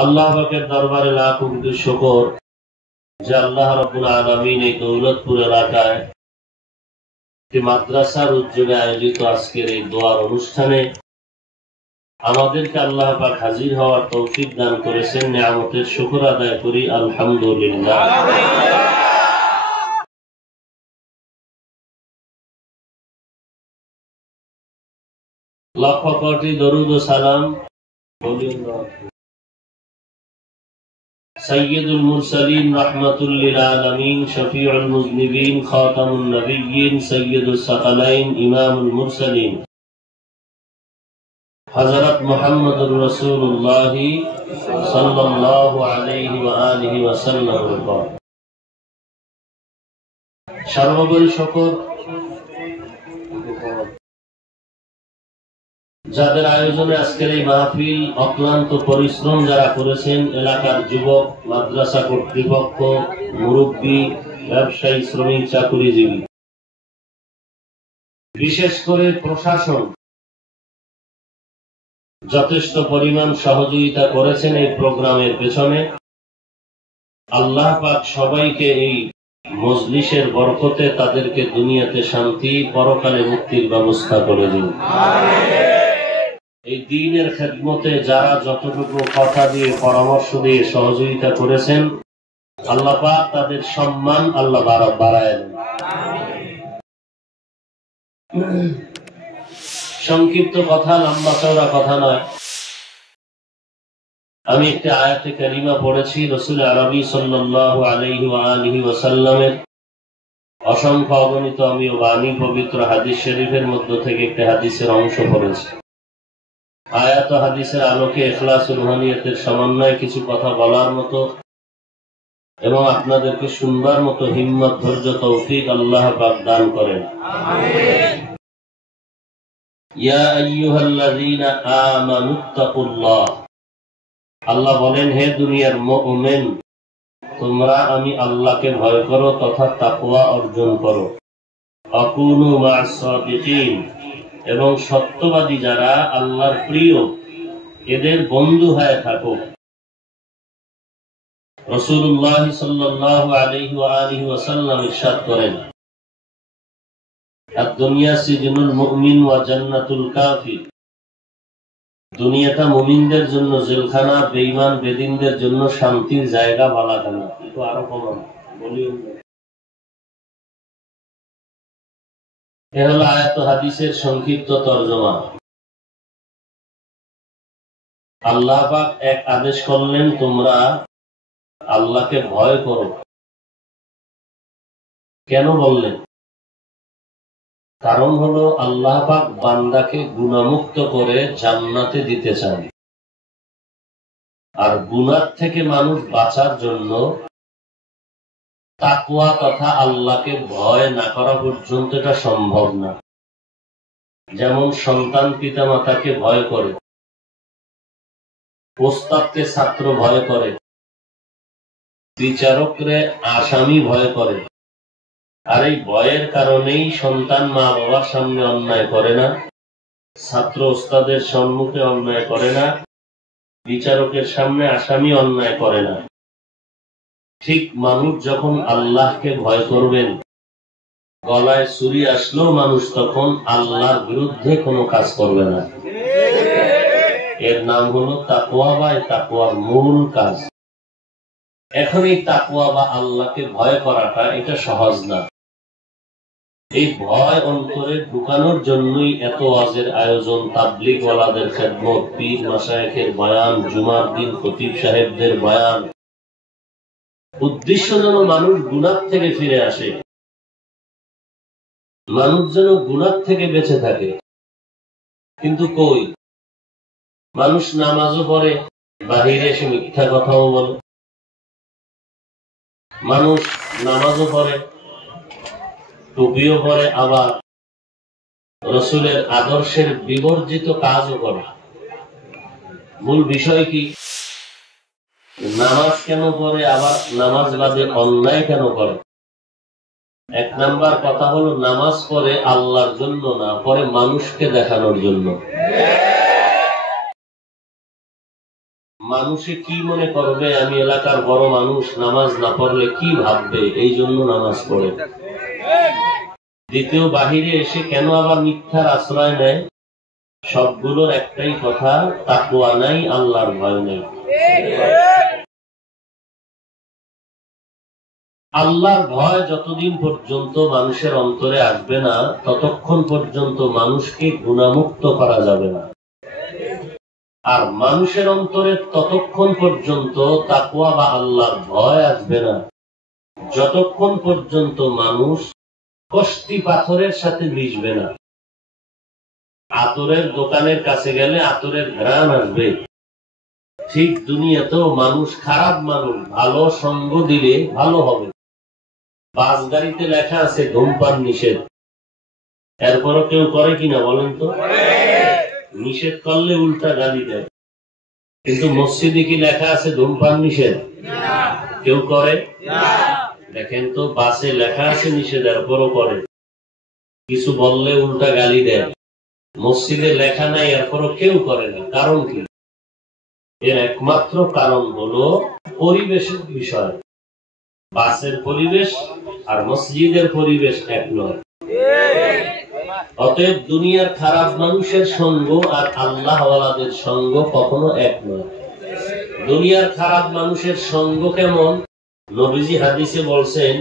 আল্লাহ পাকের দরবারে লাখ কোটি শুকর যে আল্লাহ রাব্বুল আলামিন এই দৌলতপুর এলাকায় একটি মাদ্রাসার উদ্যোগে আয়োজিত আজকের এই দোয়ার অনুষ্ঠানে আমাদেরকে আল্লাহ পাক হাজির হওয়ার তৌফিক দান করেছেন। নিয়ামতের শুকর আদায় করি আলহামদুলিল্লাহ। লক্ষ কোটি দরুদ ও সালাম সৈয়দুল মুরসালিন রাহমাতুল লিল আলামিন শফিউল মুজনিবিন খাতামুন নবিয়্যিন সৈয়দুস সাকালাইন ইমামুল মুরসালিন হযরত মুহাম্মদুর রাসূলুল্লাহ সাল্লাল্লাহু আলাইহি ওয়া আলিহি ওয়াসাল্লামের উপর সর্বোপরি শুকর যাদের আয়োজনে আজকের এই মাহফিল, অক্লান্ত পরিশ্রম যারা করেছেন, এলাকার যুবক, মাদ্রাসা কর্তৃপক্ষ, মুরব্বী, ব্যবসায়ী, শ্রমিক, চাকুরিজীবী, বিশেষ করে প্রশাসন যথেষ্ট পরিমাণ সহযোগিতা করেছেন এই প্রোগ্রামের পেছনে। আল্লাহ পাক সবাইকে এই মজলিসের বরকতে তাদেরকে দুনিয়াতে শান্তি, পরকালে মুক্তির ব্যবস্থা করে দিন। এই দ্বীনের খেদমতে যারা যতটুকু কথা দিয়ে, পরামর্শ দিয়ে সহযোগিতা করেছেন, আল্লাহ পাক তাদের সম্মান আল্লাহ বাড়ায় দেন। সংক্ষিপ্ত কথা, লম্বা চওড়া কথা নয়। আমি একটি আয়াতে কারিমা পড়েছি রাসূল আরবি সাল্লাল্লাহু আলাইহি ওয়া আলিহি ওয়াসাল্লামের অসংখ্য অগণিত আমি বাণী পবিত্র হাদিস শরীফের মধ্য থেকে একটি হাদিসের অংশ পড়েছি। আয়াত ও হাদিসের আলোকে ইখলাস ও রুহানিয়তের সমন্বয়ে কিছু কথা বলার মতো এবং আপনাদেরকে শুনবার মতো হিম্মত, ধৈর্য, তৌফিক আল্লাহ পাক দান করেন। আমিন। ইয়া আইয়ুহাল্লাযীনা আমানুত্তাকুল্লাহ, আল্লাহ বলেন, হে দুনিয়ার মুমিন, তোমরা আমি আল্লাহকে ভয় করো তথা তাকওয়া অর্জন করো। আকুনু মা'আস সাদিকিন, এবং সত্যবাদী যারা আল্লাহর প্রিয়, এদের বন্ধু হয়ে থাকো। রাসূলুল্লাহ সাল্লাল্লাহু আলাইহি ওয়া আলিহি ওয়াসাল্লাম ইরশাদ করেন, আদ-দুনিয়া সিজনুল মুমিন ওয়া জান্নাতুল কাফির, দুনিয়াটা মুমিনদের জন্য জেলখানা, বেঈমান বেদিনদের জন্য শান্তির জায়গা, বালাখানা। একটু আরো কমান বলিও। এ হলো আয়াত ও হাদিসের সংক্ষিপ্ত তরজমা। আল্লাহ পাক এক আদেশ করলেন, তোমরা আল্লাহকে ভয় করো। কেন বললেন? কারণ হলো আল্লাহ পাক বান্দাকে গুনাহমুক্ত করে জান্নাতে দিতে চান, আর গুনাহ থেকে মানুষ বাঁচার জন্য তাকওয়া তথা আল্লাহকে ভয় না করা পর্যন্ত এটা সম্ভব না। যেমন সন্তান পিতা মাতাকে ভয় করে, ওস্তাদকে ছাত্র ভয় করে, বিচারকরে আসামি ভয় করে, আর এই ভয়ের কারণেই সন্তান মা বাবার সামনে অন্যায় করে না, ছাত্র ওস্তাদের সম্মুখে অন্যায় করে না, বিচারকের সামনে আসামি অন্যায় করে না। ঠিক মানুষ যখন আল্লাহকে ভয় করবেন, গলায় ছুরি আসলেও মানুষ তখন আল্লাহর বিরুদ্ধে কোনো কাজ করবে না। এর নাম হলো তাকওয়া, বা তাকওয়ার মূল কাজ। এখন এই তাকওয়া বা আল্লাহকে ভয় করাটা এটা সহজ না। এই ভয় অন্তরে ঢুকানোর জন্যই এত ওয়াজের আয়োজন, তাবলীগ ওয়ালাদের খেদমত, পীর মাশায়েখের বয়ান, জুমার দিন খতিব সাহেবদের বয়ান। উদ্দেশ্য যেন মানুষ গুনাহ থেকে ফিরে আসে, মানুষ যেন গুনাহ থেকে বেঁচে থাকে। কিন্তু কই, মানুষ নামাজও পড়ে, বাহিরে এসে মিথ্যা কথাও বলে। মানুষ নামাজও পড়ে, টুপিও পরে, আবার রাসূলের আদর্শের বিবর্জিত কাজও করে। মূল বিষয় কি? নামাজ কেন পড়ে, আবার নামাজ বাদে অন্যায় কেন করে? এক নাম্বার কথা হলো, নামাজ পড়ে আল্লাহর জন্য না, পড়ে মানুষকে দেখানোর জন্য। মানুষে কি মনে করবে, আমি এলাকার বড় মানুষ, নামাজ না পড়লে কি ভাববে, এই জন্য নামাজ পড়ে। দ্বিতীয়, বাহিরে এসে কেন আবার মিথ্যার আশ্রয় নেয়? সবগুলোর একটাই কথা, তাকওয়া নাই, আল্লাহর ভয় নেই। আল্লাহর ভয় যতদিন পর্যন্ত মানুষের অন্তরে আসবে না, ততক্ষণ পর্যন্ত মানুষকে গুনাহমুক্ত করা যাবে না। আর মানুষের অন্তরে ততক্ষণ পর্যন্ত তাকওয়া বা আল্লাহর ভয় আসবে না, যতক্ষণ পর্যন্ত মানুষ কষ্টি পাথরের সাথে মিশবে না। আতরের দোকানের কাছে গেলে আতরের ঘ্রাণ আসবে, ঠিক দুনিয়াতেও মানুষ, খারাপ মানুষ ভালো সঙ্গ দিলে ভালো হবে। বাস গাড়িতে লেখা আছে ধূমপান নিষেধ, এরপরও কেউ করে কিনা বলেন তো? নিষেধ করলে উল্টা গালি দেয়। কিন্তু মসজিদে কি লেখা আছে ধূমপান নিষেধ? কেউ করে? দেখেন তো, বাসে লেখা আছে নিষেধ, এরপরও করে। কিছু বললে উল্টা গালি দেয়। মসজিদে লেখা নাই, এরপরও কেউ করে না। কারণ কি? এর একমাত্র কারণ হলো পরিবেশের বিষয়। বাসের পরিবেশ আর মসজিদের পরিবেশ এক নয়। অতএব দুনিয়ার খারাপ মানুষের সঙ্গ আর আল্লাহওয়ালাদের সঙ্গ কখনো এক নয়। দুনিয়ার খারাপ মানুষের সঙ্গ কেমন? নবীজি হাদিসে বলছেন,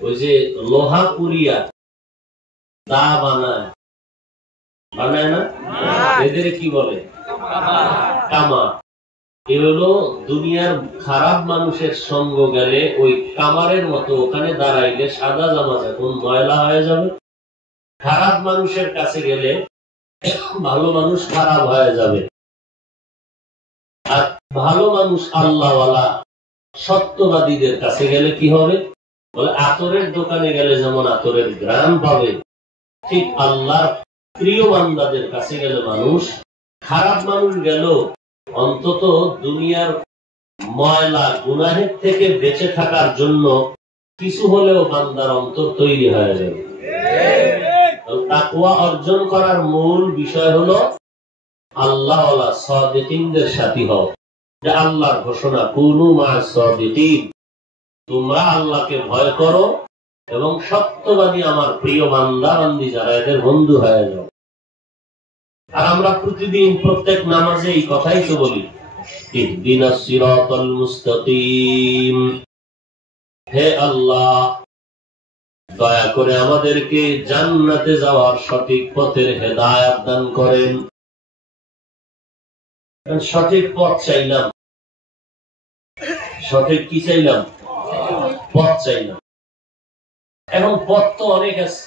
ওই যে লোহা পুরিয়া দা বানায় না, এদের কি বলে? কামা। এ হলো দুনিয়ার খারাপ মানুষের সঙ্গ গেলে ওই কামারের মতো, ওখানে দাঁড়াইলে সাদা জামা যখন ময়লা হয়ে যাবে, খারাপ মানুষের কাছে গেলে ভালো মানুষ খারাপ হয়ে যাবে। আর ভালো মানুষ আল্লাহওয়ালা সত্যবাদীদের কাছে গেলে কি হবে? বলে আতরের দোকানে গেলে যেমন আতরের ঘ্রাণ পাবে, ঠিক আল্লাহর প্রিয় বান্দাদের কাছে গেলে মানুষ, খারাপ মানুষ গেল অন্তত দুনিয়ার ময়লা গুনাহের থেকে বেঁচে থাকার জন্য কিছু হলেও বান্দার অন্তর তৈরি হয়ে যাবে। তাকওয়া অর্জন করার মূল বিষয় হলো আল্লাহওয়ালা সাদিকিনদের সাথী হও। যে আল্লাহর ঘোষণা, কুনু মা'আস সাদিকিন, তোমরা আল্লাহকে ভয় করো এবং সত্যবাদী আমার প্রিয় বান্দা বান্দি যারা, এদের বন্ধু হয়ে যাও। আর আমরা প্রতিদিন প্রত্যেক নামাজে এই কথাই তো বলি, ইহদিনাস সিরাতাল মুস্তাকিম, হে আল্লাহ দয়া করে আমাদেরকে জান্নাতে যাওয়ার সঠিক পথের হেদায়েত দান করেন। সঠিক পথ চাইলাম, সঠিক কি চাইলাম? পথ চাইলাম। এখন পথ তো অনেক আছে।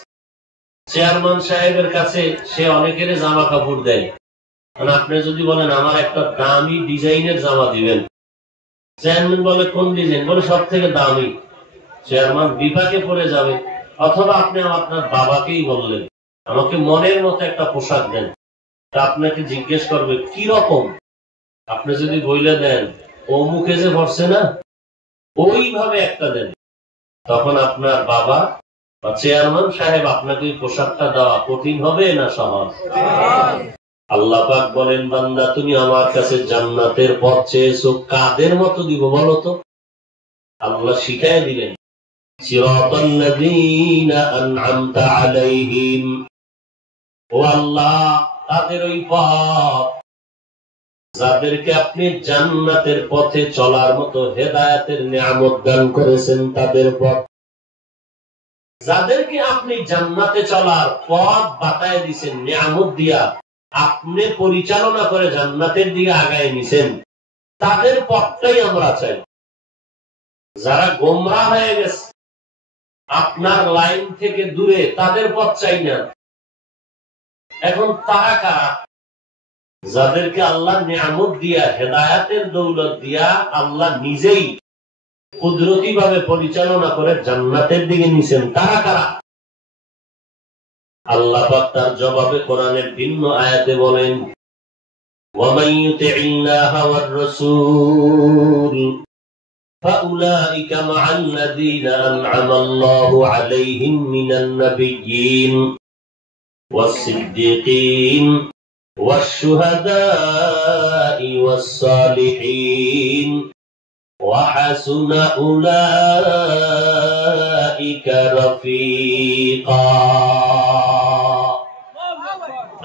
চেয়ারম্যান সাহেবের কাছে সে অনেকের জামা কাপড় দেয়। আপনি যদি বলেন আমার একটা দামি ডিজাইনের জামা দিবেন, চেয়ারম্যান বলে কোন ডিজাইন? বলে সব থেকে দামি। চেয়ারম্যান বিপাকে পড়ে যাবে। অথবা আপনি আপনার বাবাকেই বললেন আমাকে মনের মতো একটা পোশাক দেন, তা আপনাকে জিজ্ঞেস করবে কি রকম। আপনি যদি বইলে দেন ও মুখে যে ভরছে না, ওইভাবে একটা দেন, তখন আপনার বাবা বা চেয়ারম্যান সাহেব আপনাকে ওই পোশাকটা দেওয়া কঠিন হবে না সহজ? আল্লাহ পাক বলেন, বান্দা তুমি আমার কাছে জান্নাতের পথ চেয়েছো, কাদের মতো দিব বলো তো? আল্লাহ শিখায় দিলেন, সিরাতাল্লাযীনা আন'আমতা আলাইহিম, ও আল্লাহ তাদের ওই পথ যাদেরকে আপনি জান্নাতের পথে চলার মতো হেদায়েতের নিয়ামত দান করেছেন, তাদের পথ। যাদেরকে আপনি জান্নাতে চলার পথ বাতায় দিয়েছেন নিয়ামত দিয়া, আপনি পরিচালনা করে জান্নাতের দিকে আগায় নিছেন, তাদের পথটাই আমরা চাই। যারা গোমরাহ হয়ে গেছে আপনার লাইন থেকে দূরে, তাদের পথ চাই না। এখন তারা কারা? যাদেরকে আল্লাহ নিয়ামত দিয়া, হেদায়েতের দৌলত দিয়া আল্লাহ নিজেই কুদরতি ভাবে পরিচালনা করে জান্নাতের দিকে নিছেন, তারা কারা? আল্লাহ পাক তার জবাবে কোরআনের ভিন্ন আয়াতে বলেন, ওয়ামান ইউতি'িল্লাহা ওয়ার রাসূল ফাউলাইকা মা'আল্লাযীনা আন'আমা আল্লাহু আলাইহিম মিনান নাবিয়্যিন ওয়াস সিদ্দীকিন والشهداء والصالحين وحسن أولئك رفيقا।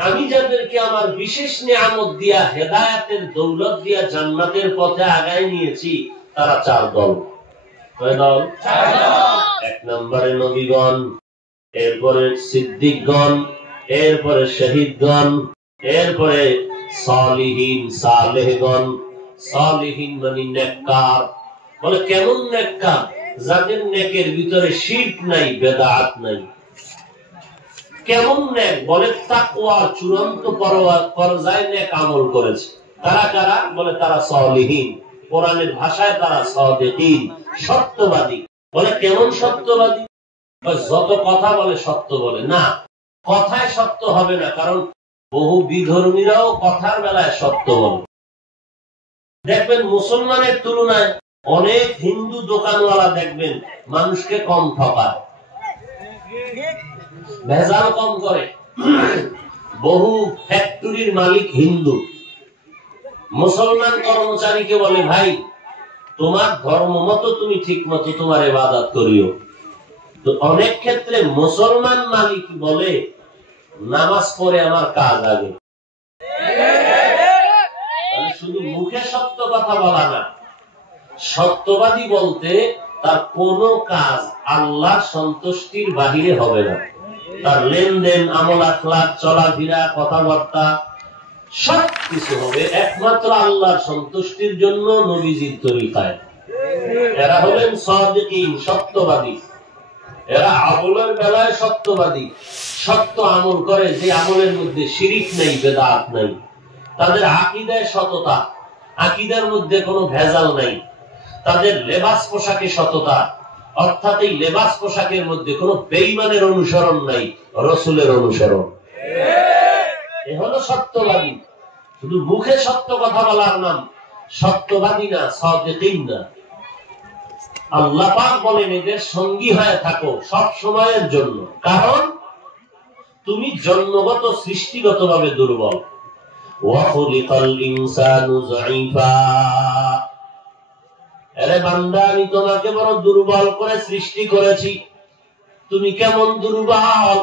আমি যাদেরকে আমার বিশেষ নিয়ামত দিয়া হেদায়েতের দৌলত দিয়া জান্নাতের পথে আগায় নিয়েছি তারা চার দল। কয় দল? চার দল। এক নম্বরে নবীগণ, এরপরে সিদ্দিকগণ, এরপরে শহীদগণ, এরপরে সালিহিন সালেহগণ। সালিহিন মানে নেককার। বলে কেমন নেককার? যাদের নেকের ভিতরে শিরক নাই, বেদাত নাই। কেমন নেক? বলে তাকওয়া চূড়ান্ত পর্যায়ে নেক আমল করেছে। তারা কারা? বলে তারা সালিহিন। কোরআনের ভাষায় তারা সাদিকিন, সত্যবাদী। বলে কেমন সত্যবাদী? যত কথা বলে সত্য বলে না, কথায় সত্য হবে না, কারণ বহু বিধর্মীরাও কথার বেলায় সত্য বলে। দেখবেন মুসলমানের তুলনায় অনেক হিন্দু দোকানওয়ালা দেখবেন মানুষকে কম ঠকায়, ভেজাল কম করে। বহু ফ্যাক্টরির মালিক হিন্দু, মুসলমান কর্মচারীকে বলে ভাই তোমার ধর্ম মতো তুমি ঠিক মতো তোমার ইবাদত করিও। তো অনেক ক্ষেত্রে মুসলমান মালিক বলে নামাজ পড়ে আমার কাজ আগে। শুধু মুখে সত্য কথা বলা না, সত্যবাদী বলতে তার কোন কাজ আল্লাহর সন্তুষ্টির বাহিরে হবে না। তার লেনদেন, আমল আখলাক, চলাফেরা, কথাবার্তা সব কিছু হবে একমাত্র আল্লাহর সন্তুষ্টির জন্য, নবীজির তরিকায়। এরা হলেন সাদিকিন, সত্যবাদী। এরা আমলের বেলায় সত্যবাদী, সত্য আমল করে যে আমলের মধ্যে শিরিক নেই, বেদাত নাই। তাদের আকীদায় সততা, আকীদার মধ্যে কোনো ভেজাল নাই। তাদের লেবাস পোশাকে সততা, অর্থাৎ এই লেবাস পোশাকের মধ্যে কোনো বেঈমানের অনুসরণ নাই, রাসূলের অনুসরণ। এ হলো সত্যবাদী। শুধু মুখে সত্য কথা বলার নাম সত্যবাদী না, সাদিকিন না। আল্লাহ পাক বলেন এদের সঙ্গী হয়ে থাকো সব সময়ের জন্য, কারণ তুমি জন্মগত সৃষ্টিগতভাবে দুর্বল। ওয়া খুলিকাল ইনসানু যায়ীফা। আরে বান্দা আমি তোমাকে বড় দুর্বল করে সৃষ্টি করেছি। তুমি কেমন দুর্বল?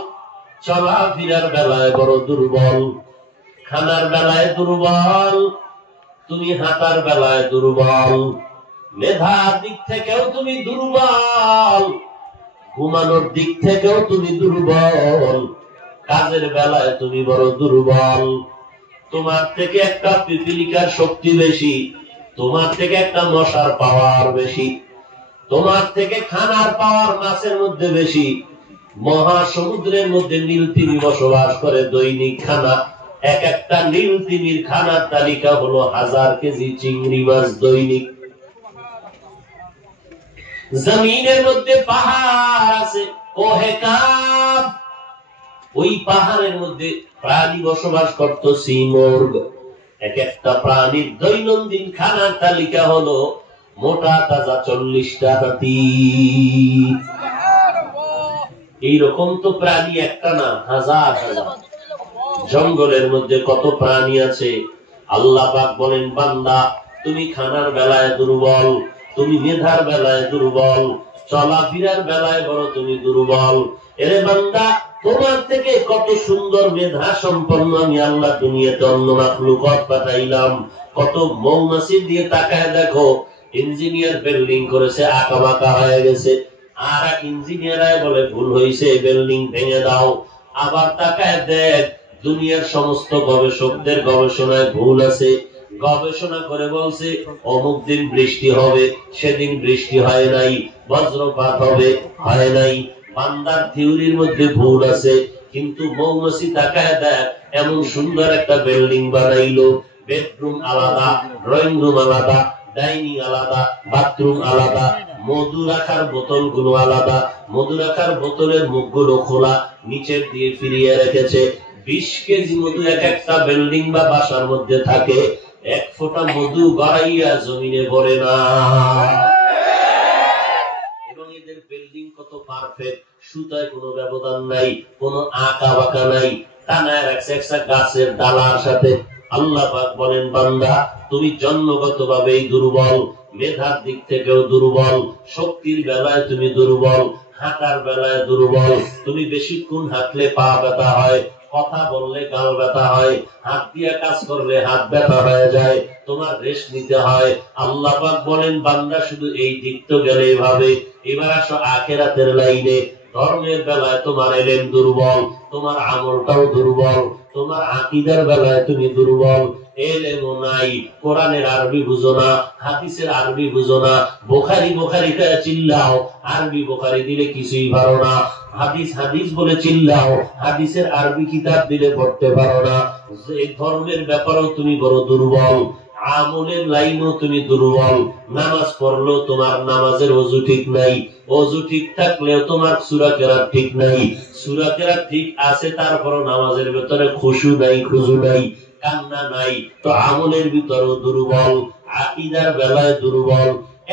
চলাফেরার বেলায় বড় দুর্বল, খানার বেলায় দুর্বল, তুমি হাঁটার বেলায় দুর্বল, মেধার দিক থেকেও তুমি দুর্বল, ঘুমানোর দিক থেকেও তুমি দুর্বল, কাজের বেলায় তুমি বড় দুর্বল। তোমার থেকে একটা পিপিলিকার শক্তি বেশি, তোমার থেকে একটা মশার পাওয়ার বেশি, তোমার থেকে খানার পাওয়ার মাছের মধ্যে বেশি। মহাসমুদ্রের মধ্যে নীল তিমি বসবাস করে, দৈনিক খানা এক একটা নীল তিমির খানার তালিকা হলো 1000 কেজি চিংড়ি মাছ দৈনিক। জমিনের মধ্যে পাহাড় আছে, কোহে কাব, ওই পাহাড়ের মধ্যে প্রাণী বসবাস করত, সিমর্গ। এক একটা প্রাণীর দৈনন্দিন খানার তালিকা হলো মোটা তাজা 40টা হাতি। এইরকম তো প্রাণী একটা না, হাজার হাজার। জঙ্গলের মধ্যে কত প্রাণী আছে। আল্লাহ পাক বলেন বান্দা তুমি খানার বেলায় দুর্বল, তুমি মেধার বেলায় দুর্বল, চলাফেরার বেলায় বড় তুমি দুর্বল। এরে বান্দা তোমার থেকে কত সুন্দর মেধা সম্পন্ন আমি আল্লাহ দুনিয়াতে অন্য মাখলুকাত পাঠাইলাম। কত মৌমাছি দিয়ে তাকায় দেখো, ইঞ্জিনিয়ার বিল্ডিং করেছে আঁকা বাঁকা হয়ে গেছে, আর এক ইঞ্জিনিয়ার বলে ভুল হয়েছে, বিল্ডিং ভেঙে দাও। আবার তাকায় দেখ দুনিয়ার সমস্ত গবেষকদের গবেষণায় ভুল আছে, গবেষণা করে বলছে অমুক দিন বৃষ্টি হবে, সেদিন বৃষ্টি হয় নাই, বজ্রপাত হবে, হয় নাই। বান্দার থিওরির মধ্যে ভুল আছে, কিন্তু মৌমাছি তাকায় দেখ এমন সুন্দর একটা বিল্ডিং বানাইলো, বেডরুম আলাদা, ড্রয়িং রুম আলাদা, ডাইনিং আলাদা, বাথরুম আলাদা, মধু রাখার বোতল গুলো আলাদা, মধু রাখার বোতলের মুখগুলো খোলা, নিচের দিয়ে ফিরিয়ে রেখেছে। 20 কেজি মধু এক একটা বিল্ডিং বা বাসার মধ্যে থাকে, এক ফোঁটা মধু গড়াইয়া জমিনে পড়ে না। এবং এদের বিল্ডিং কত পারফেক্ট, সুতায় কোনো ব্যবধান নাই, কোনো আঁকা বাঁকা নাই, টানায় রাখছে একটা গাছের ডালার সাথে। আল্লাহ পাক বলেন, বান্দা তুমি জন্মগতভাবেই দুর্বল, মেধার দিক থেকেও দুর্বল, শক্তির বেলায় তুমি দুর্বল, হাঁটার বেলায় দুর্বল। তুমি বেশিক্ষণ হাঁটলে পা ব্যথা হয়, কথা বললে গাল ব্যথা হয়, হাত দিয়ে কাজ করলে হাত ব্যথা হয়ে যায়, তোমার রেস্ট নিতে হয়। আল্লাহ পাক বলেন, বান্দা শুধু এই দিক তো গেলে এভাবে। এবার আসো আখিরাতের লাইনে। ধর্মের বেলায় তোমার এলেম দুর্বল, তোমার আমলটাও দুর্বল, তোমার আকীদার বেলায় তুমি দুর্বল, এলেমও নাই, কোরআনের আরবি বুঝো না, হাদিসের আরবি বুঝো না, বুখারী বুখারীটা চিল্লাও, আরবি বুখারী দিলে কিছুই পারো না, হাদিস হাদিস বলে চিল্লাও, হাদিসের আরবি কিতাব দিলে পড়তে পারো না। এই ধর্মের ব্যাপারেও তুমি বড় দুর্বল, আমলের লাইনও তুমি দুর্বল। নামাজ পড়লেও তোমার নামাজের ওযু ঠিক নাই, ওযু ঠিক থাকলেও তোমার সূরা কেরাত ঠিক নাই, সূরা কেরাত ঠিক আছে তারপরও নামাজের ভিতরে খুশু নাই, খুজু নাই, কান্না নাই। তো আমলের ভিতরেও দুর্বল, আকীদার বেলায় দুর্বল।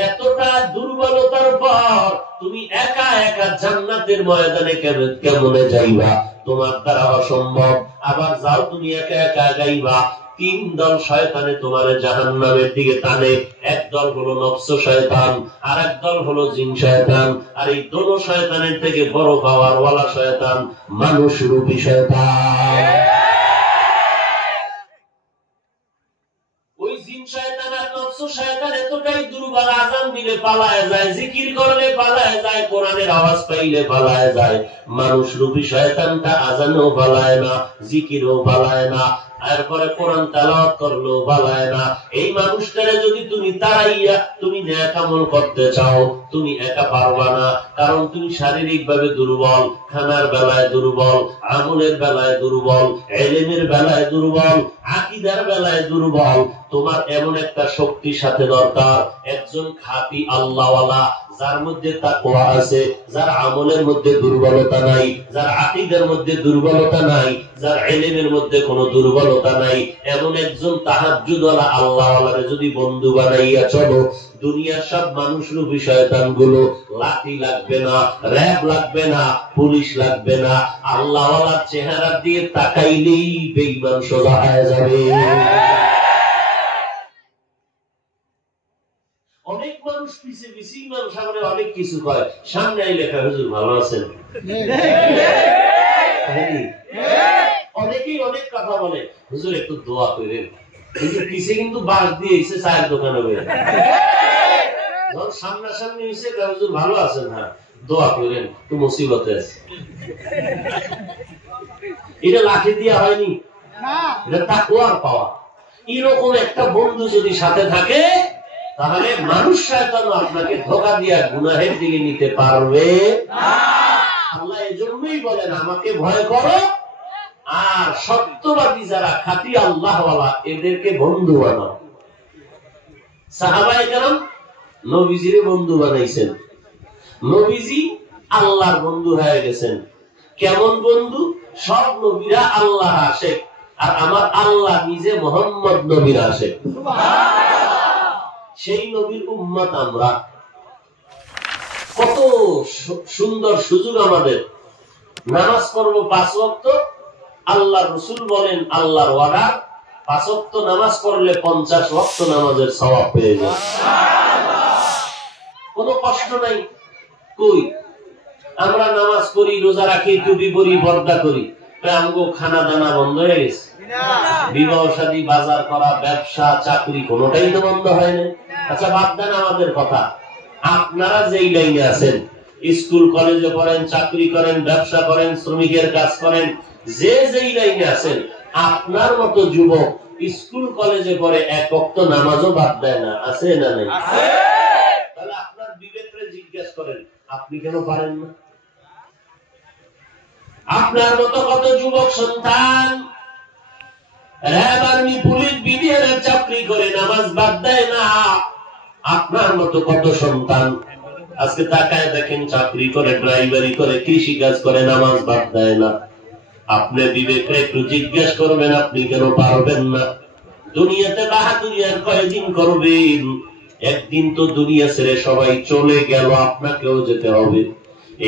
এতটা দুর্বলতার পর তুমি একা একা জান্নাতের ময়দানে কেমনে যাইবা? তোমার দ্বারা অসম্ভব। আবার যাও তুমি একা একা গাইবা, তিন দল শয়তানে তোমারে জাহান্নামের দিকে টানে। এক দল হলো নফস শয়তান, আর এক দল হলো জিন শয়তান। আর এই দোনো শয়তানের থেকে বড় পাওয়ার ওয়ালা শয়তান মানুষ রূপী শয়তান। ওই জিন শয়তান আর নফস শয়তান এতটাই দুর্বল, আযান দিলে পালায় যায়, জিকির করলে পালায় যায়, কোরআনের আওয়াজ পাইলে পালায় যায়। মানুষ রূপী শয়তানটা আযানও পালায় না, জিকিরও পালায় না, এরপরে কোরআন তেলাওয়াত করলো পালায় না। এই মানুষটারে যদি তুমি তাড়াইয়া তুমি নেক আমল করতে চাও, তুমি একা পারবা না, কারণ তুমি শারীরিক ভাবে দুর্বল, খানার বেলায় দুর্বল, আমলের বেলায় দুর্বল, ইলমের বেলায় দুর্বল, আকীদার বেলায় দুর্বল। তোমার এমন একটা শক্তির সাথে দরকার, একজন খাঁটি আল্লাহওয়ালা, যার মধ্যে তাকওয়া আছে, যার আমলের মধ্যে দুর্বলতা নাই, যার আকীদার মধ্যে দুর্বলতা নাই, যার ইলমের মধ্যে কোনো দুর্বলতা নাই, এমন একজন তাহাজ্জুদওয়ালা আল্লাহওয়ালারে যদি বন্ধু বানাইয়া চলো, দুনিয়ার সব মানুষরূপী শয়তানগুলো লাঠি লাগবে না, র‍্যাব লাগবে না, পুলিশ লাগবে না, আল্লাহওয়ালার চেহারা দিয়ে তাকাইলেই বেঈমান সোজা হয়ে যাবে। অনেক মানুষ পিছে পিছে ইমাম সাহেবের অনেক কিছু কয়, সামনে আই লেখা হুজুর ভালো আছেন, অনেকেই অনেক কথা বলে, হুজুর একটু দোয়া করেন, কিন্তু পিছে কিন্তু বাস দিয়ে এসে চায়ের দোকানে বের, যখন সামনাসামনি এসে হুজুর ভালো আছেন, হ্যাঁ দোয়া করেন, তো মুসিবতে আছে। এটা লাঠি দিয়া হয়নি, এটা তাকওয়ার পাওয়া। এরকম একটা বন্ধু যদি সাথে থাকে, তাহলে মানুষ শয়তানও আপনাকে ধোঁকা দিয়া গুনাহের দিকে নিতে পারবে না। আল্লাহ এজন্যই বলেন, আমাকে ভয় করো, আর সত্যবাদী যারা খাঁটি আল্লাহওয়ালা এদেরকে বন্ধু বানাও। সাহাবায়ে কেরাম নবীজির বন্ধু বানাইছেন, নবীজি আল্লাহর বন্ধু হয়ে গেছেন। কেমন বন্ধু? সব নবীরা আল্লাহর আশিক, আর আমার আল্লাহ নিজে মুহাম্মদ নবীর আশিক। সেই নবীর উম্মত আমরা। কত সুন্দর সুযোগ আমাদের। নামাজ পড়ব 5 ওয়াক্ত, আল্লাহর রাসূল বলেন আল্লাহর ওয়াদা, 5 ওয়াক্ত নামাজ পড়লে 50 ওয়াক্ত নামাজের সওয়াব পেয়ে যায়। কোনো কষ্ট নাই। কই আমরা নামাজ পড়ি, রোজা রাখি, টুপি পরি, পর্দা করি, আমগো খানা দানা বন্ধ হয়ে গেছে? বিবাহ শাদী, বাজার করা, ব্যবসা, চাকরি কোনোটাই তো বন্ধ হয় না। আচ্ছা বাদ দেন আমাদের কথা, আপনারা যেই লাইনে আছেন, স্কুল কলেজে পড়েন, চাকরি করেন, ব্যবসা করেন, শ্রমিকের কাজ করেন, যে যেই লাইনে আছেন, আপনার মতো যুবক স্কুল কলেজে পড়ে 1 ওয়াক্ত নামাজও বাদ দেয় না, আছে না নাই? তাহলে আপনার বিবেককে জিজ্ঞেস করেন, আপনি কেন পারেন না? আপনার মতো কত যুবক সন্তান র‍্যাব, আর্মি, পুলিশ, বিডিআর চাকরি করে নামাজ বাদ দেয় না। আপনার মতো কত সন্তান আজকে তাকায় দেখেন, চাকরি করে, ড্রাইভারি করে, কৃষি কাজ করে, নামাজ বাদ দেয় না। আপনি বিবেকে একটু জিজ্ঞেস করবেন, আপনি কেন পারবেন না? দুনিয়াতে বাহাদুরি আর কয়দিন করবেন? একদিন তো দুনিয়া ছেড়ে সবাই চলে গেল, আপনাকেও যেতে হবে।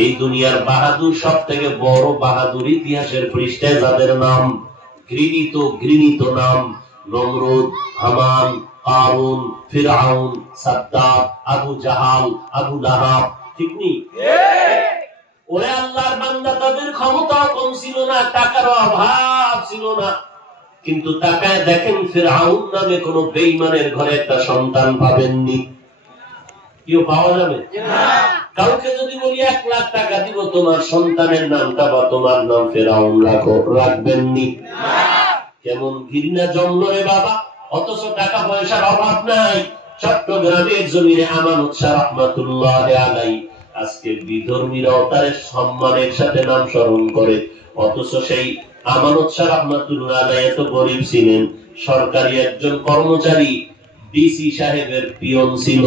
এই দুনিয়ার বাহাদুর, সব থেকে বড় বাহাদুর ইতিহাসের পৃষ্ঠায় যাদের নাম ঘৃণিত নাম, নমরুদ, হামান, কারুন, ফিরআউন, সাদ্দাত, আবু জাহাল, আবু লাহাব, ঠিক নেই? ওরে আল্লাহর বান্দা, তাদের ক্ষমতা কম ছিল না, টাকার অভাব ছিল না, কিন্তু টাকায় দেখেন ফিরআউন নামে কোন বেঈমানের ঘরে একটা সন্তান পাবেননি। কেউ পাওয়া যাবে? কাউকে যদি বলি 1 লাখ টাকা দিব তোমার সন্তানের নামটা বা তোমার নাম ফিরআউন রাখো, রাখবেননি? কেমন ঘৃণা জন্ম রে বাবা, অথচ টাকা পয়সার অভাব নাই। চট্টগ্রামের জমিনে আমানত শাহ রাহমাতুল্লাহ আলাইহি আজকে বিধর্মীরাও তার সম্মানের সাথে নাম স্মরণ করে, অথচ সেই আমানত শাহ রাহমাতুল্লাহ আলাইহি এত গরিব ছিলেন, সরকারি একজন কর্মচারী, ডিসি সাহেবের পিয়ন ছিল।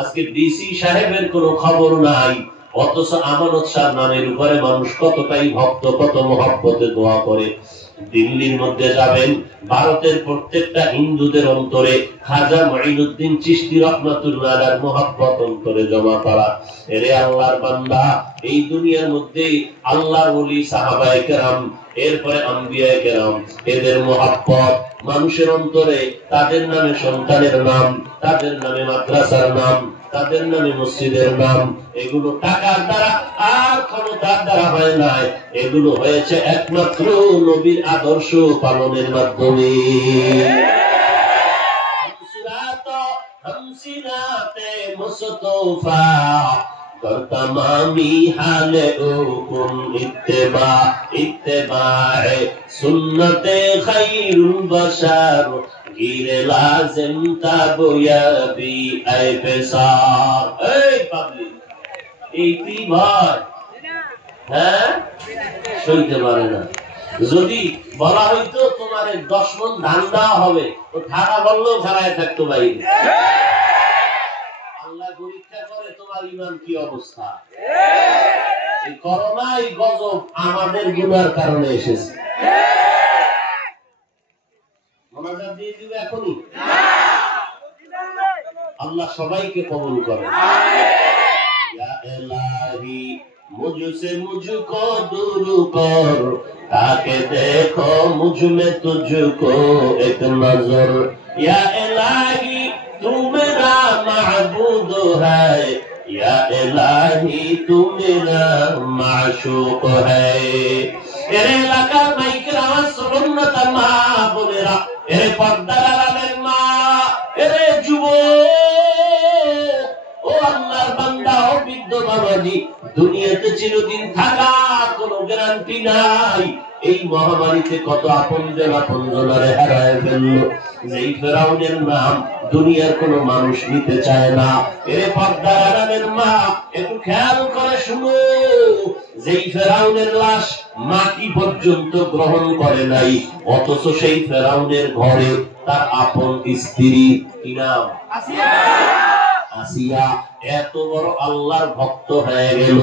আজকে ডিসি সাহেবের কোনো খবর নাই, অথচ আমানত শাহ নামের উপরে মানুষ কতটাই ভক্ত, কত মহব্বতে দোয়া করে। দিল্লির মধ্যে যাবেন, ভারতের প্রত্যেকটা হিন্দুদের অন্তরে খাজা মুঈনুদ্দিন চিশতি রাহমাতুল্লাহ আলাইহির মহব্বত অন্তরে জমা করা। এরে আল্লাহর বান্দা, এই দুনিয়ার মধ্যে আল্লাহর ওলি সাহাবায়ে কেরাম, এরপরে আম্বিয়ায়ে কেরাম, এদের মহব্বত মানুষের অন্তরে, তাদের নামে সন্তানের নাম, তাদের নামে মাদ্রাসার নাম, তাদের নামে মসজিদের নাম, এগুলো টাকার দ্বারা আর ক্ষমতার দ্বারা হয় নাই, এগুলো হয়েছে একমাত্র নবীর আদর্শ পালনের মাধ্যমে। হামসিনাতে মুস্তফা তমামি হালে হুকুম ইত্তেবায়ে সুন্নতে খায়রুল বাশার গিরে লাজিম তাবয়াবি আই পেসার। এই পাবলিক, এই কি ভাই, হ্যাঁ সইতে পারে না। যদি বলা হইতো তোমার 10 মণ ধান দেওয়া হবে, তো ধারা বললেও ছাড়াই থাকতো বাইরে। আল্লাহ পরীক্ষা করে তোমার ইমান কি অবস্থা। এই করোনা, এই গজব আমাদের গুনার কারণে এসেছে। মোনাজাত দিয়ে দিবে এখনই, আল্লাহ সবাইকে কবুল করে। ইয়া ইলাহি मुझसे मुझको दूर कर, ताकि देखो मुझ में तुझको एक नजर। या इलाही तू मेरा महबूब है, या इलाही तू मेरा माशूक है। এরে এলাকার মাইকের আওয়াজ শুনুন না তার মা বোনেরা, এরে পর্দার আড়ালের মা, এরে যুবক, ও আল্লাহর বান্দা, ও বৃদ্ধ বাবাজি, দুনিয়াতে চিরদিন থাকা কোনো গ্যারান্টি নাই। এই মহামারীতে কত আপনজনারে হারায় ফেললো। যেই ফেরাউনের নাম দুনিয়ার কোনো মানুষ নিতে চায় না। এরে পর্দার আড়ালের মা, একটু খেয়াল করে শুনো, যেই ফেরাউনের লাশ মাটি পর্যন্ত গ্রহণ করে নাই, অথচ সেই ফেরাউনের ঘরে তার আপন স্ত্রী, কি নাম? আসিয়া এত বড় আল্লাহর ভক্ত হয়ে গেল,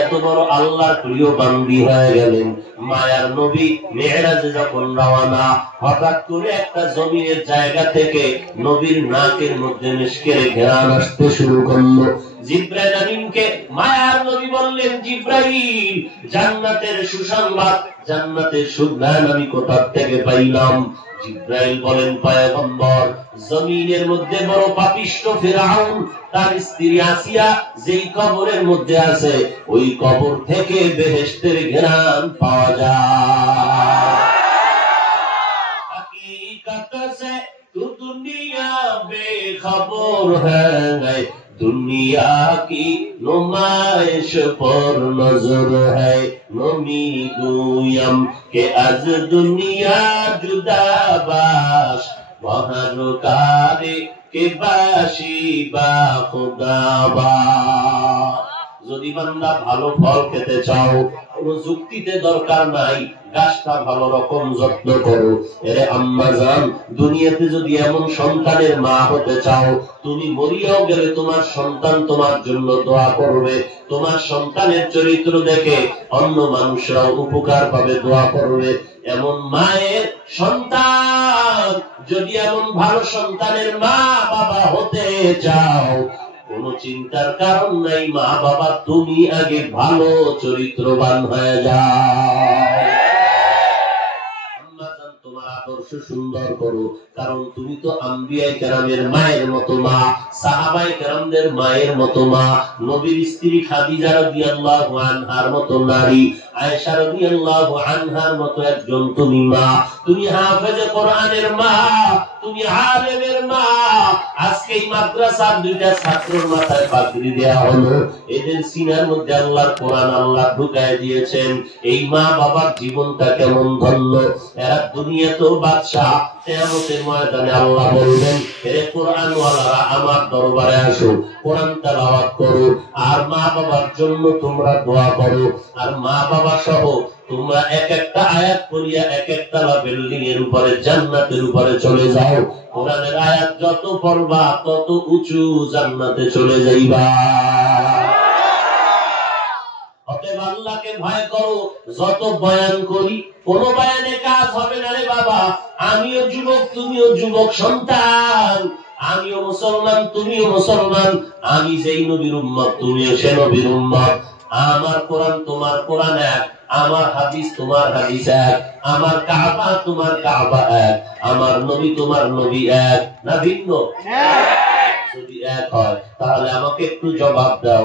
এত বড় আল্লাহর প্রিয় বান্দি হয়ে গেলেন। মায়ার নবী মেরাজে যখন রওনা, হঠাৎ করে একটা জমিনের জায়গা থেকে নবীর নাকের মধ্যে মিশকের ঘ্রাণ আসতে শুরু করলো। জিবরাইল আমিনকে মায়ার নবী বললেন, জিবরাইল, জান্নাতের সুসংবাদ, জান্নাতের সুঘ্রাণ আমি কোথা থেকে পাইলাম? জিবরাইল বলেন, পয়গম্বর, জমিনের মধ্যে বড় পাপিষ্ঠ ফিরআউন, তার স্ত্রী আসিয়া যেই কবরের মধ্যে আছে, ওই কবর থেকে বেহেশতের ঘ্রাণ পাওয়া যায়। হাকিকত সে তু দুনিয়া বেখবর হ্যায়, दुनिया की नुमाइश पर नजर है। नमी गुयम के आज दुनिया जुदा बाश, वहाँ रुकारे के बाशी बा खुदा बाश। যদি বান্দা ভালো ফল খেতে চাও, কোন যুক্তিতে দরকার নাই, গাছটা ভালো রকম যত্ন করো। এরে আম্মা জান, দুনিয়াতে যদি এমন সন্তানের মা হতে চাও, তুমি মরিয়াও গেলে তোমার সন্তান তোমার জন্য দোয়া করবে। তোমার সন্তানের চরিত্র দেখে অন্য মানুষরাও উপকার পাবে, দোয়া করবে। এমন মায়ের সন্তান, যদি এমন ভালো সন্তানের মা বাবা হতে চাও, কোনো চিন্তার কারণ নাই। মা বাবা তুমি আগে ভালো চরিত্রবান হয়ে যাও। তোমার আদর্শ সুন্দর করো, কারণ তুমি তো আম্বিয়া কেরামের মায়ের মতো মা, সাহাবায়ে কেরামদের মায়ের মতো মা, নবীর স্ত্রী খাদিজা রাদিয়াল্লাহু আনহার মতো নারী, আয়েশা রাদিয়াল্লাহু আনহার মতো একজন তুমি মা, তুমি হাফেজে কোরআনের মা, তুমি আলেমের মা। আজকে এই মাদ্রাসার দুইটা ছাত্রের মাথায় পাগড়ি দেয়া হলো, এদের সিনার মধ্যে আল্লাহর কোরআন আল্লাহ ঢুকায় দিয়েছেন। এই মা বাবার জীবনটা কেমন ধন্য। এরা দুনিয়া তো বাদশা, কিয়ামতের ময়দানে আল্লাহ বলবেন, হে কোরআন ওয়ালারা আমার দরবারে আসো, কোরআন তেলাওয়াত করো, আর মা বাবার জন্য তোমরা দোয়া করো। আর মা বাবা সহ তোমরা এক একটা আয়াত পড়িয়া এক একটা বিল্ডিং এর উপরে জান্নাতের উপরে চলে যাও। কোরআনের আয়াত যত পড়বা তত উঁচু জান্নাতে চলে যাইবা। অতএব আল্লাহকে ভয় করো। যত বয়ান করি কোন বয়ানে কাজ হবে না রে বাবা। আমিও যুবক, তুমিও যুবক সন্তান, আমিও মুসলমান, তুমিও মুসলমান, আমি যেই নবীর উম্মত তুমিও সে নবীর উম্মত। আমার কোরআন তোমার কোরআন এক, আমার হাদিস তোমার হাদিস এক, আমার কাবা তোমার কাবা এক, আমার নবী তোমার নবী এক না ভিন্ন? যদি এক হয় তাহলে আমাকে একটু জবাব দাও।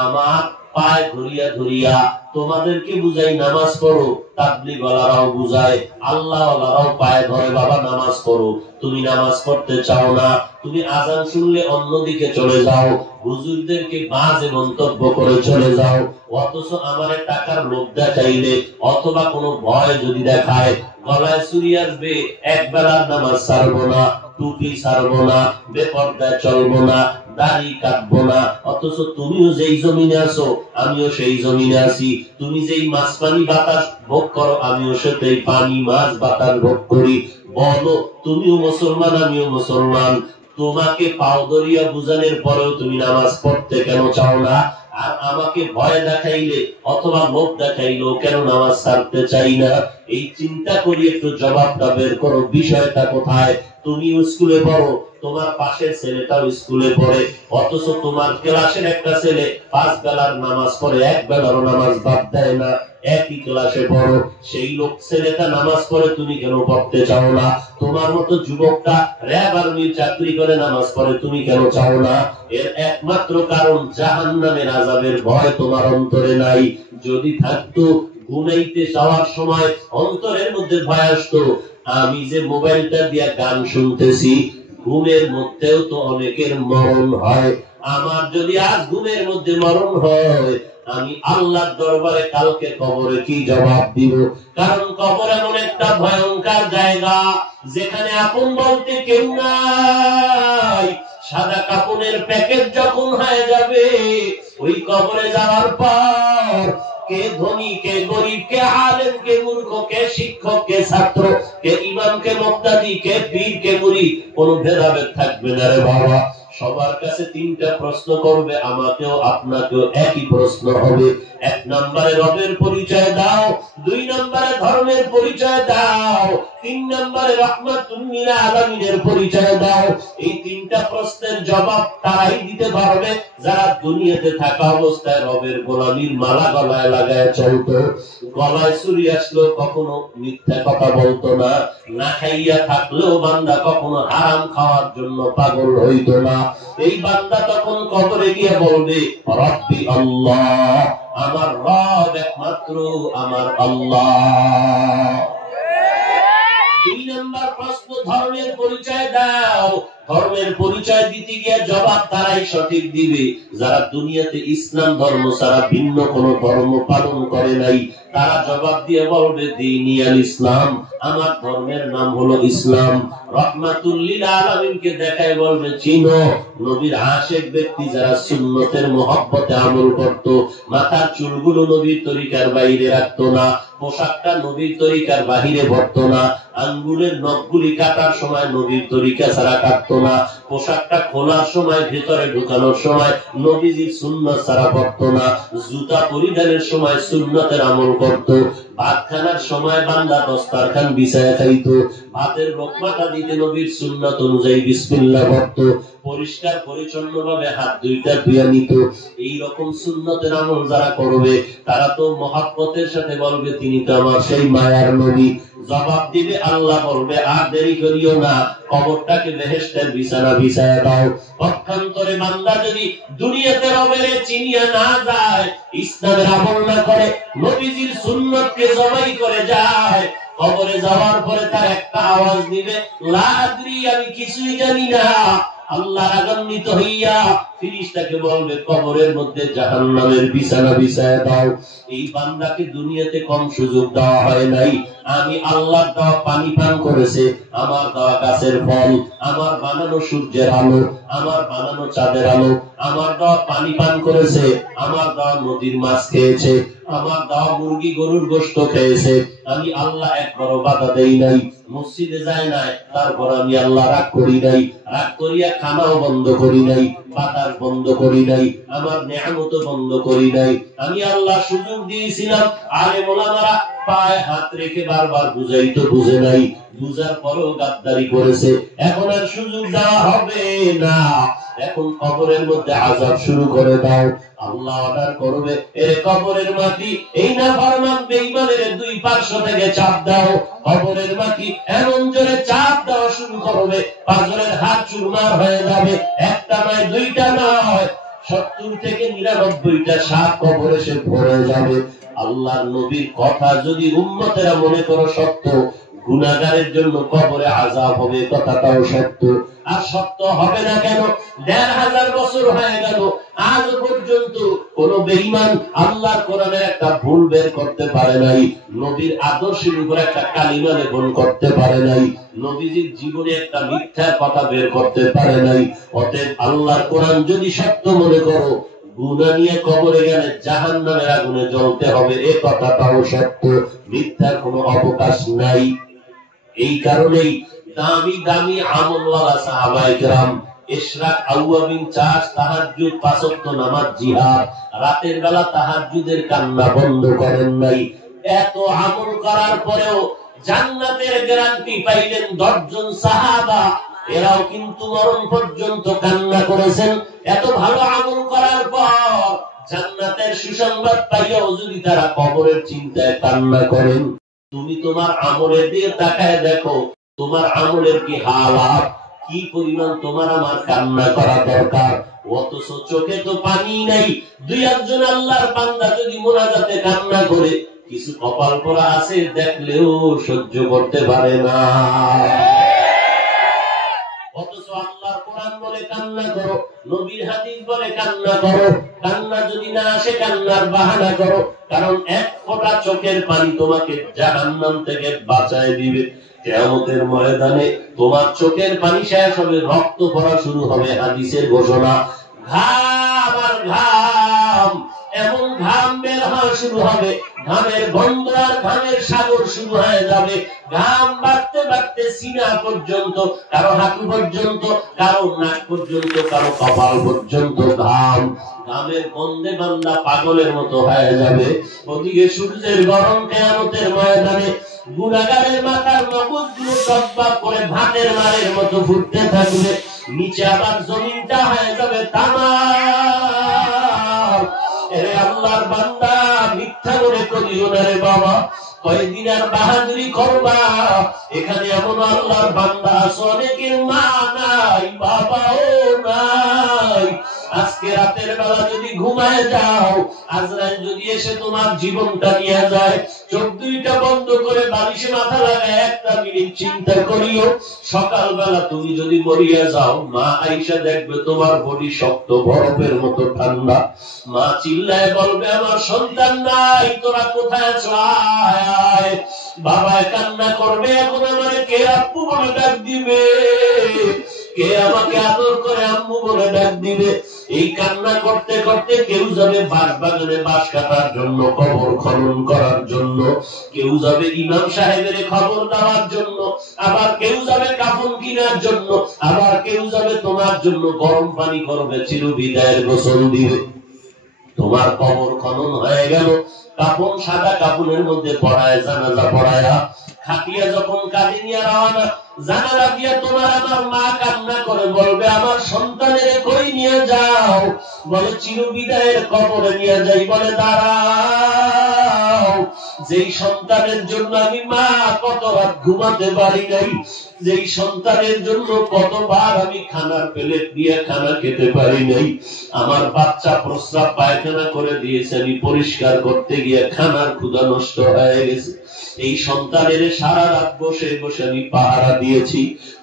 আমার পায়ে ধরিয়া ধরিয়া তোমাদেরকে বুঝাই নামাজ পড়ো, তাবলীগ ওয়ালারাও বুঝায়, আল্লাহ ওয়ালারাও পায়ে ধরে বাবা নামাজ পড়ো। তুমি নামাজ পড়তে চাও না, তুমি আযান শুনলে অন্যদিকে চলে যাও, হুজুরদেরকে বাজে মন্তব্য করে চলে যাও। অথচ আমারে টাকার লোভ দেখাইলে অথবা কোনো ভয় যদি দেখায়, গলায় চুরি আসবে, এক বেলার নামাজ ছাড়বো না, টুপি ছাড়বো না, বেপরদায় চলবো না, দাড়ি কাটবো না। অথচ তুমিও যেই জমিনে আছো আমিও সেই জমিনে আছি। তুমি যেই মাছ পানি বাতাস ভোগ করো আমিও সেই পানি মাছ বাতাস ভোগ করি। বলো, তুমিও মুসলমান আমিও মুসলমান। তোমাকে পাও ধরিয়া বুঝানোর পরেও তুমি নামাজ পড়তে কেন চাও না? আর আমাকে ভয় দেখাইলে অথবা লোভ দেখাইলেও কেন নামাজ ছাড়তে চাই না? এই চিন্তা করি একটু জবাবটা বের করো। বিষয়টা কোথায়? তুমিও স্কুলে পড়ো, তোমার পাশের ছেলেটাও স্কুলে পড়ে, অথচ তোমার ক্লাসের একটা ছেলে 5 বেলার নামাজ পড়ে, এক বেলারও নামাজ বাদ দেয় না। একই ক্লাসে পড়ো, সেই লোক ছেলেটা নামাজ পড়ে, তুমি কেন পড়তে চাও না? তোমার মতো যুবকটা র‍্যাব আর্মির চাকরি করে নামাজ পড়ে, তুমি কেন চাও না? এর একমাত্র কারণ জাহান্নামের আযাবের ভয় তোমার অন্তরে নাই। যদি থাকতো, ঘুমাইতে যাওয়ার সময় অন্তরের মধ্যে ভয় আসতো, আমি যে মোবাইলটা দিয়া গান শুনতেছি, ঘুমের মধ্যেও তো অনেকের মরণ হয়। আমার যদি আজ ঘুমের মধ্যে মরণ হয়, আমি আল্লাহর দরবারে কালকে কবরে কি জবাব দিব? কারণ কবর এমন একটা ভয়ঙ্কর জায়গা, যেখানে আপন বলতে কেউ নাই। সাদা কাপড়ের প্যাকেট যখন হয়ে যাবে, ওই কবরে যাওয়ার পর কে ধনী, কে গরিব, কে আলেম, কে মূর্খ, কে শিক্ষক, কে ছাত্র, কে ইমাম, কে মুক্তাদি, কে পীর, কে মুরিদ, কোনো ভেদাভেদ থাকবে না রে বাবা। সবার কাছে 3টা প্রশ্ন করবে, আমাকেও আপনাকেও একই প্রশ্ন হবে। 1 নম্বরে রবের পরিচয় দাও, 2 নম্বরে ধর্মের পরিচয় দাও, 3 নম্বরে রাহমাতুল লিল আলামিনের পরিচয় দাও। এই 3টা প্রশ্নের জবাব তারাই দিতে পারবে যারা দুনিয়াতে থাকা অবস্থায় রবের গোলামীর মালা গলায় লাগায় চলতো। গলায় চুরি আসলো কখনো মিথ্যা কথা বলতো না, না খাইয়া থাকলেও বান্দা কখনো হারাম খাওয়ার জন্য পাগল হইতো না। এই বান্দা তখন কবরে গিয়ে বলবে, রব্বি আল্লাহ, আমার রব একমাত্র আমার আল্লাহ। 2 নম্বর প্রশ্ন, ধর্মের পরিচয় দাও। ধর্মের পরিচয় দিতে গিয়ে জবাব তারাই সঠিক দিবে যারা দুনিয়াতে ইসলাম ধর্ম ছাড়া ভিন্ন কোন ধর্ম পালন করে নাই। তারা জবাব দিয়ে বলবে, দীনি আল ইসলাম, আমার ধর্মের নাম হলো ইসলাম। রাহমাতুল লিল আলামিনকে দেখায় বলবে, চিনো নবীর আশিক ব্যক্তি যারা সুন্নতের মহব্বতে আমল করত, মাথার চুলগুলো নবীর তরিকার বাইরে রাখতো না, পোশাকটা নবীর তরিকার বাহিরে পড়তো না, আঙ্গুলের নখগুলি কাটার সময় নবীর তরিকা ছাড়া কাটতো না, পোশাকটা খোলার সময় ভেতরে ঢুকানোর সময় নবীজির সুন্নাত ছাড়া পড়তো না, জুতা পরিধানের সময় সুন্নাতের আমল করতো, ভাত খানার সময় বান্দা দস্তারখান বিছায়া খাইতো, ভাতের লোকমাটা দিতে নবীর সুন্নাত অনুযায়ী বিসমিল্লাহ পড়তো, পরিষ্কার পরিচ্ছন্ন ভাবে হাত দুইটা ধুয়ে নিত। এই রকম সুন্নতের আমল যারা করবে তারা তো মহাব্বতের সাথে বলবে তিনি তো আমার সেই মায়ার নবী। জবাব দিবে আল্লাহ বলবে আর দেরি করিও না, কবরটাকে বেহেশতের বিছানা বিছায়া দাও। পক্ষান্তরে বান্দা যদি দুনিয়াতে রবের চিনিয়া না যায়, ইসলামের আমল না করে, নবীজির সুন্নতকে জবাই করে যায়, কবরে যাওয়ার পরে তার একটা আওয়াজ দিবে, লা আদরি, আমি কিছুই জানি না। আল্লাহ রাগান্বিত হইয়া ফেরেশতাকে বলবে কবরের মধ্যে জাহান্নামের বিছানা বিছায়া দাও। এই বান্দাকে দুনিয়াতে কম সুযোগ দেওয়া হয় নাই। আমি আল্লাহর দেওয়া পানি পান করেছে, আমার দেওয়া গাছের ফল, আমার বানানো সূর্যের আলো, আমার বানানো চাঁদের আলো, আমার দেওয়া পানি পান করেছে, আমার দেওয়া নদীর মাছ খেয়েছে, আমার দেওয়া মুরগি গরুর গোশত খেয়েছে। আমি আল্লাহ একবারও বাধা দেই নাই, মসজিদে যায় নাই, তারপর আমি আল্লাহ রাগ করি নাই, রাগ করিয়া খানাও বন্ধ করি নাই, বাতাস বন্ধ করি নাই, আমার নেয়ামত বন্ধ করি নাই। আমি আল্লাহ সুযোগ দিয়েছিলাম, আলেম ওলামারা পায়ে হাত রেখে বারবার বুঝাইতো, বুঝে নাই, বুঝার পরেও গাদ্দারি করেছে। এখন আর সুযোগ দেওয়া হবে না, এখন কবরের মধ্যে আযাব শুরু করে দাও। আল্লাহ অর্ডার করবে, এর কবরের মাটি এই না ফরমান বেঈমানের দুই পার্শ্ব থেকে চাপ দাও। কবরের মাটি এমন জোরে চাপ দেওয়া শুরু করবে, পাঁজরের হাত চুরমার হয়ে যাবে। একটা নয়, দুইটা নয়, 70 থেকে 99টা সাপ কবরে সে ভরে যাবে। আল্লাহর নবীর কথা যদি উম্মতেরা মনে করো সত্য, গুনাহগারের জন্য কবরে আযাব হবে, কথাটাও সত্য। আর সত্য হবে না কেন? ১৫০০ বছর হয়ে গেল, আজ পর্যন্ত কোন বেঈমান আল্লাহর কোরআনের একটা ভুল বের করতে পারে নাই, নবীর আদর্শের উপর একটা কালিমা লেপন করতে পারে নাই, নবীজির জীবনে একটা মিথ্যা কথা বের করতে পারে নাই। অতএব আল্লাহর কোরআন যদি সত্য মনে করো, গুনাহ নিয়ে কবরে গেলে জাহান্নামের আগুনে জ্বলতে হবে, এই কথাটাও সত্য, মিথ্যার কোনো অবকাশ নাই। এই কারণেই দামি দামি আমলওয়ালা সাহাবায়ে কেরাম ইশরাক, আওয়াবিন, চাষ, তাহাজ্জুদ, ৫ ওয়াক্ত নামাজ, জিহাদ, রাতের বেলা তাহাজ্জুদের কান্না বন্ধ করেন নাই। এত আমল করার পরেও জান্নাতের গ্যারান্টি পাইলেন ১০ জন সাহাবা, এরাও কিন্তু মরণ পর্যন্ত কান্না করেছেন। এত ভালো আমল করার পর জান্নাতের সুসংবাদ পাইয়াও যদি তারা কবরের চিন্তায় কান্না করেন, তুমি তোমার আমলের দিকে তাকায় দেখো, তোমার আমলের কি হালাত, কি পরিমাণ তোমার আমার কান্না করা দরকার। অথচ চোখে তো পানি নাই। দুই একজন আল্লাহর বান্দা যদি মোনাজাতে কান্না করে, কিছু কপাল পোড়া আছে, দেখলেও সহ্য করতে পারে না। অথচ আল্লাহর কোরআন বলে কান্না করো, নবীর হাদিস বলে কান্না করো। কান্না যদি না আসে, কান্নার বাহানা করো, কারণ এক ফোঁটা চোখের পানি তোমাকে জাহান্নাম থেকে বাঁচায় দিবে। কিয়ামতের ময়দানে তোমার চোখের পানি শেষ হবে, রক্ত পড়া শুরু হবে। হাদিসের ঘোষণা, ঘাম আর ঘাম, এমন ঘাম বের হওয়া শুরু হবে, ঘামের গন্ধ আর ঘামের সাগর শুরু হয়ে যাবে। ঘাম বাড়তে বাড়তে সিনা পর্যন্ত, কারো হাঁটু পর্যন্ত, কারো নাক পর্যন্ত, কারো কপাল পর্যন্ত ঘাম। ঘামের গন্ধে বান্দা পাগলের মতো হয়ে যাবে। ওদিকে সূর্যের গরম কিয়ামতের ময়দানে গুনাহগারের মাথার মগজগুলো টকবক করে ভাতের মারের মতো ফুটতে থাকবে। নিচে আবার জমিনটা হয়ে যাবে তামা। এরে আল্লাহর বান্দা, মিথ্যা করে করিও না রে বাবা, কয়দিন আর বাহাদুরি করবা? এখানে এমন আল্লাহর বান্দা আছে, অনেকের মা নাই, বাবাও নাই। আজকে রাতের বেলা যদি ঘুমায় যাও, আজরাইল যদি এসে তোমার জীবনটা নিয়ে যায়, চোখ দুইটা বন্ধ করে বালিশে মাথা লাগায় 1 মিনিট চিন্তা করিও, সকালবেলা তুমি যদি মরিয়া যাও, মা আইসা দেখবে তোমার বডি শক্ত বরফের মতো ঠান্ডা। মা চিল্লায় বলবে, আমার সন্তান নাই, তোরা কোথায় আছো, আয়। বাবা কান্না করবে, এখন আমার কে আব্বু বলে ডাক দিবে। কে আমাকে আদর করে আম্মু বলে ডাক দিবে। এই কান্না করতে করতে কেউ যাবে বাঁশ বাগানে বাঁশ কাটার জন্য, কবর খনন করার জন্য, কেউ যাবে ইমাম সাহেবের খবর দেওয়ার জন্য, আবার কেউ যাবে কাফন কেনার জন্য, আবার কেউ যাবে তোমার জন্য গরম পানি করবে, চিরবিদায়ের গোসল দিবে। তোমার কবর খনন হয়ে গেল, কাফন সাদা কাফনের মধ্যে পড়ায়, জানাজা পড়ায়া খাটিয়া যখন কাঁদে নিয়ে রওনা, জানালা দিয়া তোমার আমার মা কান্না করে বলবে, আমার সন্তানের কই নিয়ে যাও? বলে চিরবিদায়ের কবরে নিয়ে যাই। বলে দাঁড়াও, যেই সন্তানের জন্য আমি মা কত রাত ঘুমাতে পারি নাই, যেই সন্তানের জন্য কতবার আমি খানার প্লেট দিয়ে খানা খেতে পারি নাই, আমার বাচ্চা প্রস্রাব পায়খানা করে দিয়েছে, আমি পরিষ্কার করতে গিয়ে খানার ক্ষুধা নষ্ট হয়ে গেছে, এই সন্তানের সারা রাত বসে বসে আমি পাহারা দিয়েছি,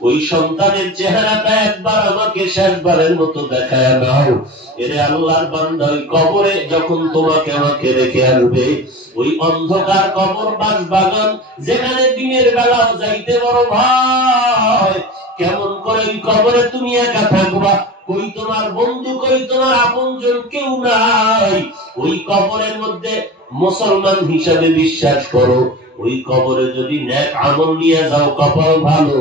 ওই সন্তানের চেহারাটা একবার আমাকে শেষবারের মতো দেখায় নাও। এরে আল্লাহর বান্দা, ওই কবরে যখন তোমাকে আমাকে রেখে আসবে, ওই অন্ধকার কবর বাস বাগান, যেখানে দিনের বেলাও যাইতে বড় ভয়, কেমন করে ওই কবরে তুমি একা থাকবা? কই তোমার বন্ধু, কই তোমার আপনজন, কেউ নাই। ওই কবরের মধ্যে মুসলমান হিসাবে বিশ্বাস করো, ওই কবরে যদি নেক আমল নিয়ে যাও কপাল ভালো,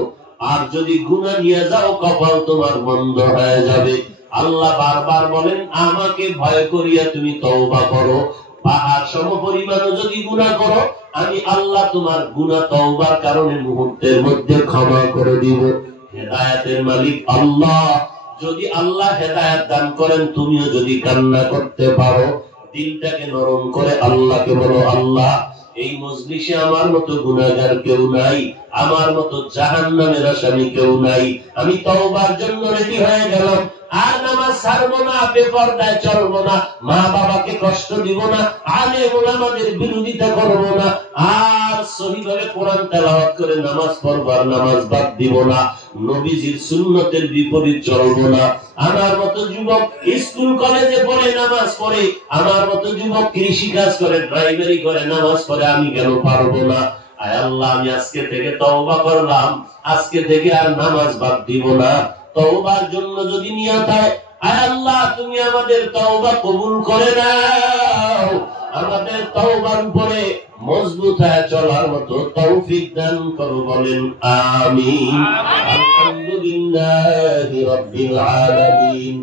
আর যদি গুনাহ নিয়ে যাও কপাল তোমার মন্দ হয়ে যাবে। আল্লাহ বারবার বলেন, আমাকে ভয় করিয়া তুমি তওবা করো, পাহাড় সম পরিমাণও যদি গুনাহ করো, আমি আল্লাহ তোমার গুনাহ তওবার কারণে মুহূর্তের মধ্যে ক্ষমা করে দিব। হেদায়েতের মালিক আল্লাহ। যদি আল্লাহ হেদায়েত দান করেন, তুমিও যদি কান্না করতে পারো, দিলটাকে নরম করে আল্লাহকে বলো, আল্লাহ এই মজলিসে আমার মতো গুনাহগার কেউ নাই, আমার মতো জাহান্নামের আসামি কেউ নাই, আমি তওবার জন্য রেডি হয়ে গেলাম, আর নামাজ ছাড়বো না, বেপরদায় চলবো না, মা বাবাকে কষ্ট দিব না, আলেম ওলামাদের বিরোধিতা করবো না, আর সহিভাবে কোরআন তেলাওয়াত করে নামাজ পড়বো, আর নামাজ বাদ দিব না, নবীজির সুন্নতের বিপরীত চলবো না। আমার মতো যুবক স্কুল কলেজে পড়ে নামাজ পড়ে, আমার মতো যুবক কৃষি কাজ করে, ড্রাইভারি করে, নামাজ পড়ে, আমি কেন পারবো না? আয় আল্লাহ, আমি আজকে থেকে তওবা করলাম, আজকে থেকে আর নামাজ বাদ দিব না। তওবার জন্য যদি নিয়ত হয়, আয় আল্লাহ তুমি আমাদের তওবা কবুল করে নাও, আমাদের তওবার উপরে মজবুত হয়ে চলার মতো তৌফিক দান করো। বলেন আমিন। আলহামদুলিল্লাহি রাব্বিল আলামিন।